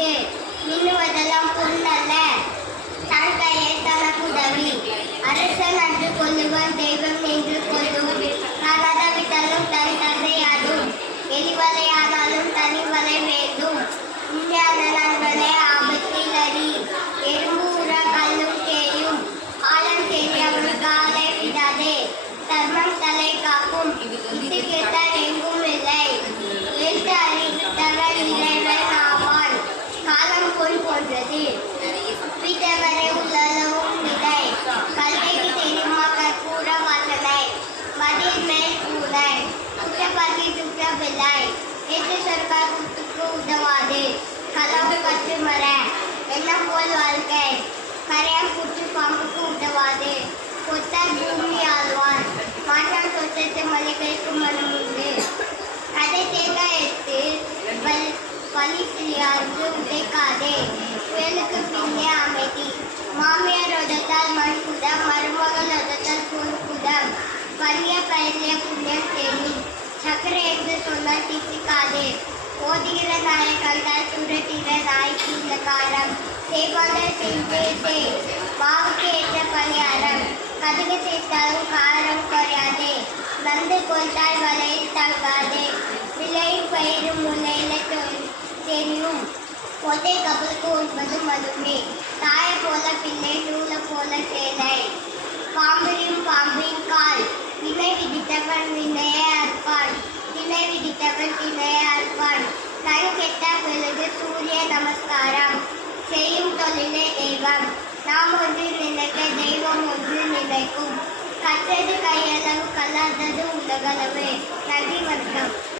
பொருட்டு மின்னுவதெல்லாம் பொருளல்ல, தன் கையை தனக்குதவி. அரசன் அன்று கொல்லுவன் தெய்வம் நின்று கொல்லும். தனதவிட்டாலும் தன் தந்தையாடும். எரிவலையானாலும் தனிவலை வேண்டும். உண்மையான நண்பனே ஆபத்தில் அறி. எறும்பு உற கல்லும் தேயும். ஆழம் தெரியாமல் காலை விடாதே. தர்மம் தலை காக்கும். இட்டு கேட்டால் எங்கும் இல்லை. எழுத்து அறிவித்தவர் இறைவன் ஆவான். காலம் பொன் போன்றது. விட்டவரை உள்ளளவும் விதை. கல்விக்கு தெரியுமா கற்பூர வாசனை. மதில் மேல் பூனை. குற்றப்பாக்கி துற்றவில்லை. ஏற்று சொற்கால் குத்துக்கு உதவாது. களவு கற்று மர. எண்ணம் போல் வாழ்க்கை. கரையம் குற்று பாம்புக்கு உதவாது. கொத்தார் பூமி ஆழ்வான். மாற்றம் தோற்றத்து மலைகளுக்கு மனம் உண்டு. கதை தேங்காய் எடுத்து வலி தெரியாது உதைக்காதே. புயலுக்கு பின்னே அமைதி. மாமியார் உதத்தால் மண்குடம். மருமகள் உதத்தால் பொறுக்குடம். பணிய பயிரிலே புண்ணியம் தேடி. சக்கரை என்று சொன்னால் திட்டிக்காதே. ஓதுகிற நாயை கண்டால் சுரட்டிற நாய்க்கு இந்த காரம். செய்வாங்க செய்தே. மாவுக்கு ஏற்ற பணியாரம். கடுகு சேர்த்தாலும் காரம் குறையாதே. நந்து கொண்டால் வலையில் தங்காதே. விளையும் பயிறு முளையில தெரியும். ஒட்டை கப்பலுக்கு உண்பது மதுமே. தாயை போல பிள்ளை நூலை போல சேலை. பாம்பியும் பாம்பின் கால். வினை விதித்தவன் வினையை அறுப்பான். திணை விதித்தவன் திணையை அறுப்பான். கண் கெட்ட பிறகு சூரிய நமஸ்காரம். செய்யும் தொழிலே தெய்வம். நாம் ஒன்று நினைக்க தெய்வம் ஒன்று நினைக்கும். கற்றது கையளவு கல்லாதது உலகளவு. நன்றி, வணக்கம்.